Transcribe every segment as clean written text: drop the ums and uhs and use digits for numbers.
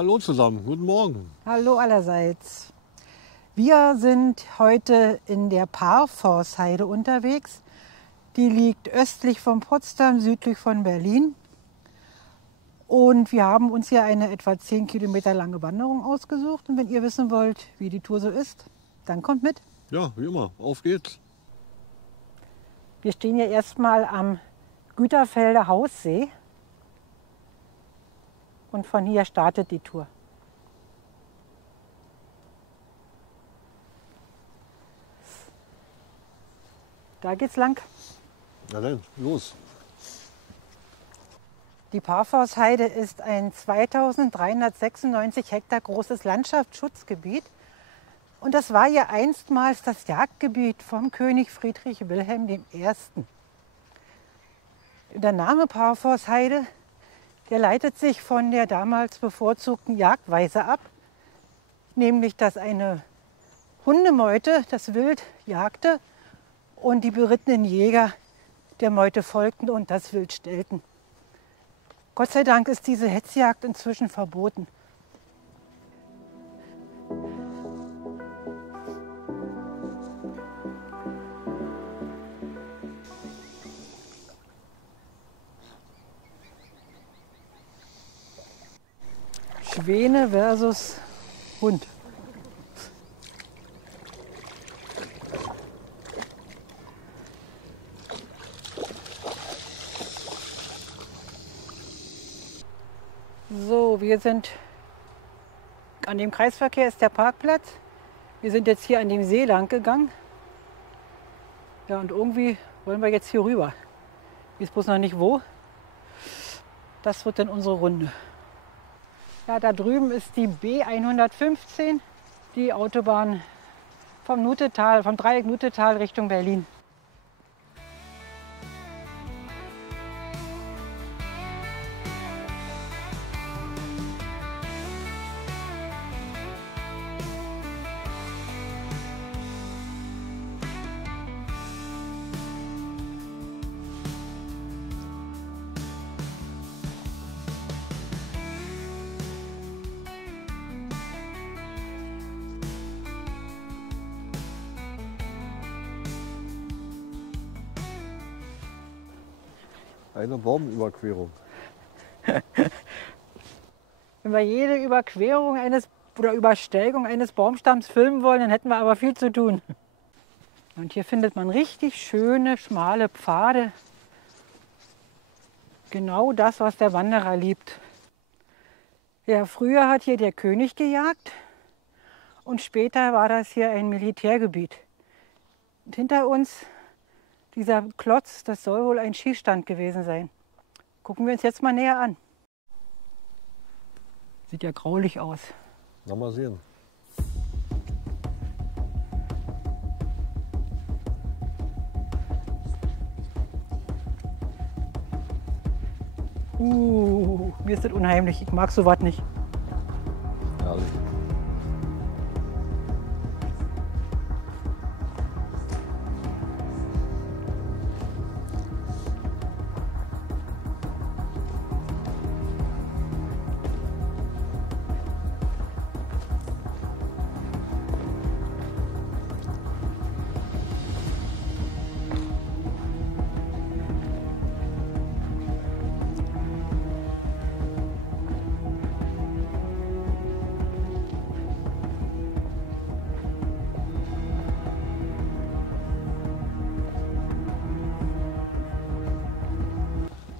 Hallo zusammen, guten Morgen. Hallo allerseits. Wir sind heute in der Parforceheide unterwegs. Die liegt östlich von Potsdam, südlich von Berlin. Und wir haben uns hier eine etwa 10 Kilometer lange Wanderung ausgesucht. Und wenn ihr wissen wollt, wie die Tour so ist, dann kommt mit. Ja, wie immer, auf geht's. Wir stehen hier erstmal am Güterfelder Haussee. Und von hier startet die Tour. Da geht's lang. Na dann, los. Die Parforceheide ist ein 2396 Hektar großes Landschaftsschutzgebiet. Und das war ja einstmals das Jagdgebiet vom König Friedrich Wilhelm I. Der Name Parforceheide, der leitet sich von der damals bevorzugten Jagdweise ab, nämlich dass eine Hundemeute das Wild jagte und die berittenen Jäger der Meute folgten und das Wild stellten. Gott sei Dank ist diese Hetzjagd inzwischen verboten. Schwäne versus Hund. So, wir sind an dem Kreisverkehr, ist der Parkplatz. Wir sind jetzt hier an dem See lang gegangen. Ja, und irgendwie wollen wir jetzt hier rüber. Ich weiß bloß noch nicht wo. Das wird dann unsere Runde. Ja, da drüben ist die B115, die Autobahn vom Nutetal, vom Dreieck Nutetal Richtung Berlin. Eine Baumüberquerung. Wenn wir jede Überquerung oder Übersteigung eines Baumstamms filmen wollen, dann hätten wir aber viel zu tun. Und hier findet man richtig schöne, schmale Pfade. Genau das, was der Wanderer liebt. Ja, früher hat hier der König gejagt und später war das hier ein Militärgebiet. Und hinter uns dieser Klotz, das soll wohl ein Schießstand gewesen sein. Gucken wir uns jetzt mal näher an. Sieht ja graulich aus. Na, mal sehen. Mir ist das unheimlich. Ich mag sowas nicht. Herrlich.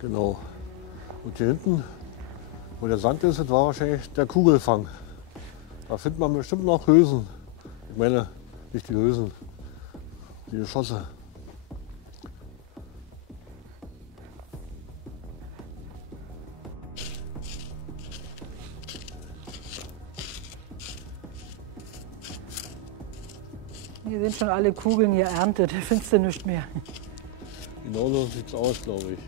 Genau. Und hier hinten, wo der Sand ist, das war wahrscheinlich der Kugelfang. Da findet man bestimmt noch Hülsen. Ich meine, nicht die Hülsen, die Geschosse. Hier sind schon alle Kugeln geerntet. Da findest du nichts mehr. Genau so sieht es aus, glaube ich.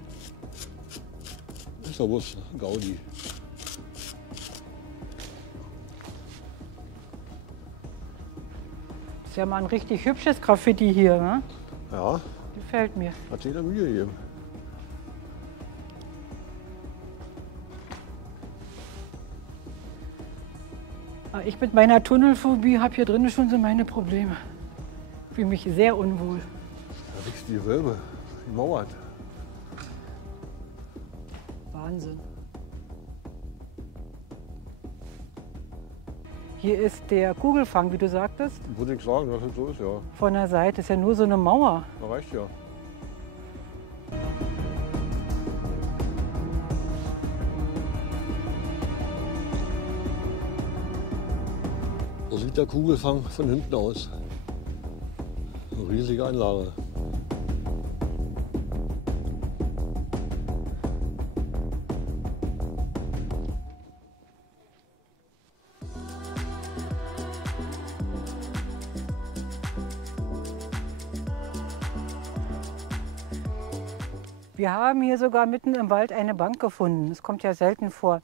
Ist aber Gaudi. Ist ja mal ein richtig hübsches Graffiti hier, ne? Ja, Gefällt mir. hat jeder Mühe gegeben. Ich mit meiner Tunnelphobie habe hier drinnen schon so meine Probleme. Ich fühle mich sehr unwohl. Da liegt die Wölbe, die Mauer. Wahnsinn. Hier ist der Kugelfang, wie du sagtest. Würde ich sagen, dass es so ist, ja. Von der Seite ist ja nur so eine Mauer. Da reicht ja. So sieht der Kugelfang von hinten aus. Eine riesige Anlage. Wir haben hier sogar mitten im Wald eine Bank gefunden. Das kommt ja selten vor.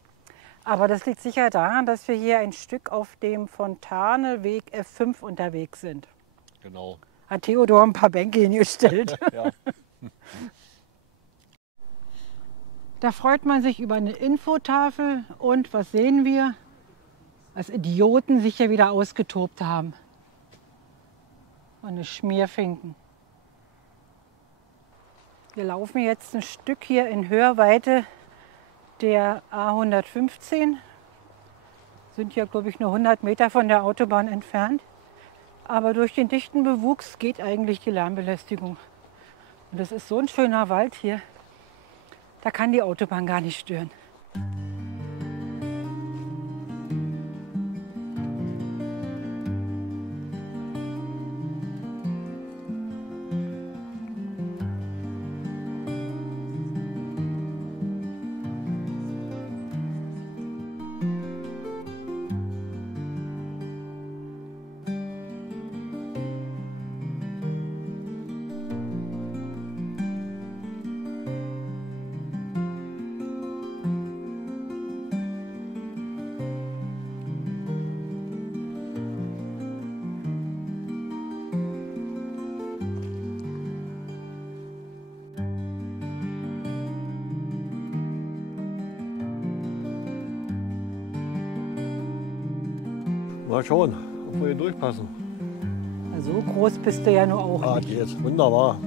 Aber das liegt sicher daran, dass wir hier ein Stück auf dem Fontaneweg F5 unterwegs sind. Genau. Hat Theodor ein paar Bänke hingestellt. Ja. Da freut man sich über eine Infotafel und was sehen wir? Dass Idioten sich hier wieder ausgetobt haben. Und eine Schmierfinken. Wir laufen jetzt ein Stück hier in Hörweite der A115. Sind ja, glaube ich, nur 100 Meter von der Autobahn entfernt. Aber durch den dichten Bewuchs geht eigentlich die Lärmbelästigung. Und das ist so ein schöner Wald hier. Da kann die Autobahn gar nicht stören. Mal schauen, ob wir hier durchpassen. So groß bist du ja nur auch Ah, nicht. jetzt, wunderbar.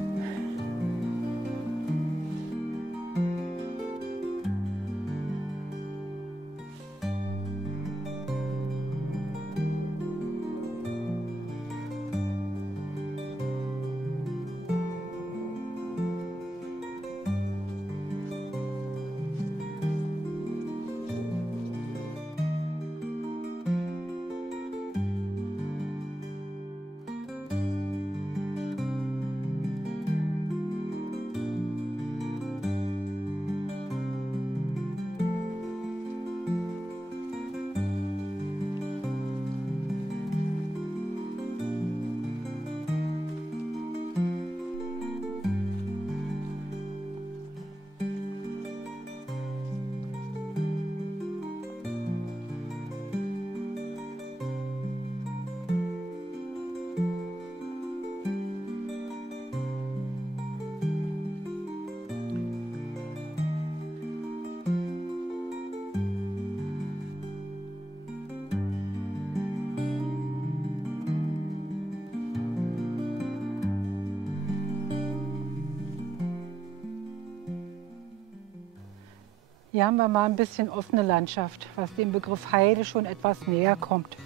Hier haben wir mal ein bisschen offene Landschaft, was dem Begriff Heide schon etwas näher kommt.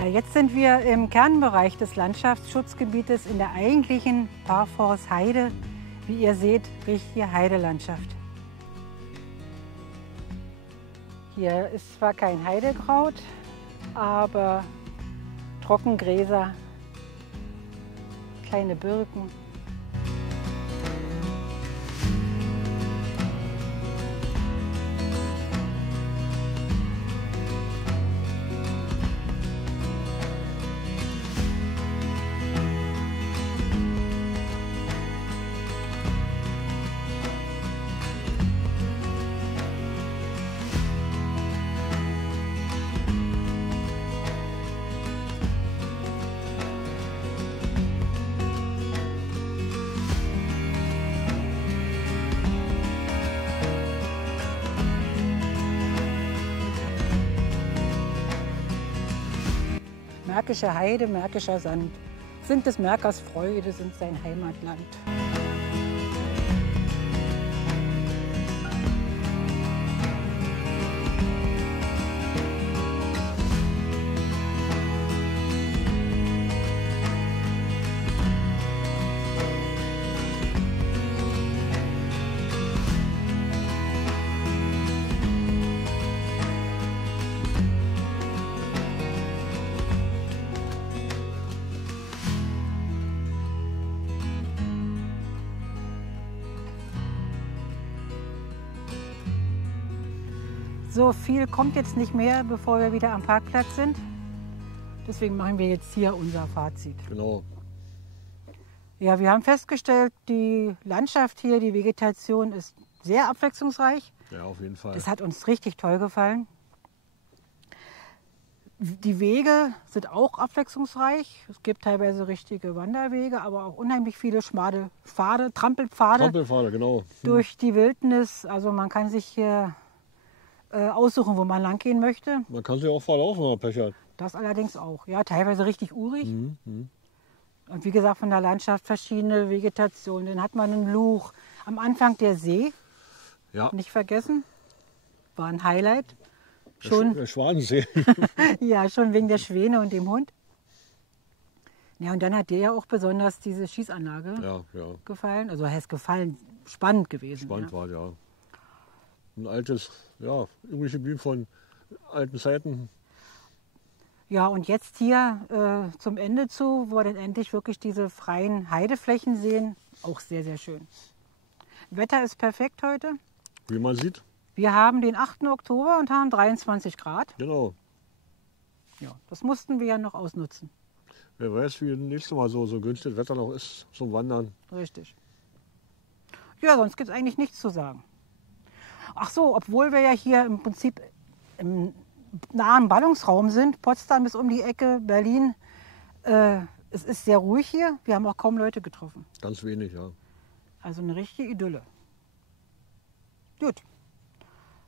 Ja, jetzt sind wir im Kernbereich des Landschaftsschutzgebietes in der eigentlichen Parforce Heide. Wie ihr seht, richtige Heidelandschaft. Hier ist zwar kein Heidekraut, aber Trockengräser, kleine Birken. Märkische Heide, Märkischer Sand, sind des Märkers Freude, sind sein Heimatland. So viel kommt jetzt nicht mehr, bevor wir wieder am Parkplatz sind. Deswegen machen wir jetzt hier unser Fazit. Genau. Ja, wir haben festgestellt, die Landschaft hier, die Vegetation ist sehr abwechslungsreich. Ja, auf jeden Fall. Das hat uns richtig toll gefallen. Die Wege sind auch abwechslungsreich. Es gibt teilweise richtige Wanderwege, aber auch unheimlich viele schmale Pfade, Trampelpfade Trampelpfade, genau. durch die Wildnis. Also man kann sich hier aussuchen, wo man lang gehen möchte. Man kann sich auch verlaufen, wenn man Pech hat. Das allerdings auch. Ja, teilweise richtig urig. Mhm. Und wie gesagt, von der Landschaft verschiedene Vegetation. Dann hat man einen Luch. Am Anfang der See, Ja, nicht vergessen, war ein Highlight. Schon, der Schwanensee. ja, schon wegen der Schwäne und dem Hund. Ja, und dann hat dir ja auch besonders diese Schießanlage ja. gefallen. Also heißt gefallen, spannend gewesen. Spannend Ja. war, ja. Ein altes, ja, übrig geblieben von alten Zeiten. Ja, und jetzt hier zum Ende zu, wo wir dann endlich wirklich diese freien Heideflächen sehen. Auch sehr, sehr schön. Wetter ist perfekt heute. Wie man sieht, Wir haben den 8. Oktober und haben 23 Grad. genau. Ja, das mussten wir ja noch ausnutzen. Wer weiß, wie das nächste Mal so günstig Wetter noch ist zum Wandern. Richtig. Ja, sonst gibt es eigentlich nichts zu sagen. Ach so, obwohl wir ja hier im Prinzip im nahen Ballungsraum sind, Potsdam ist um die Ecke, Berlin, es ist sehr ruhig hier. Wir haben auch kaum Leute getroffen. Ganz wenig, ja. Also eine richtige Idylle. Gut,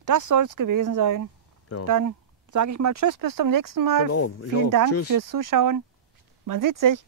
das soll es gewesen sein. Ja. Dann sage ich mal Tschüss, bis zum nächsten Mal. Genau, ich Vielen auch. Dank Tschüss. fürs Zuschauen. Man sieht sich.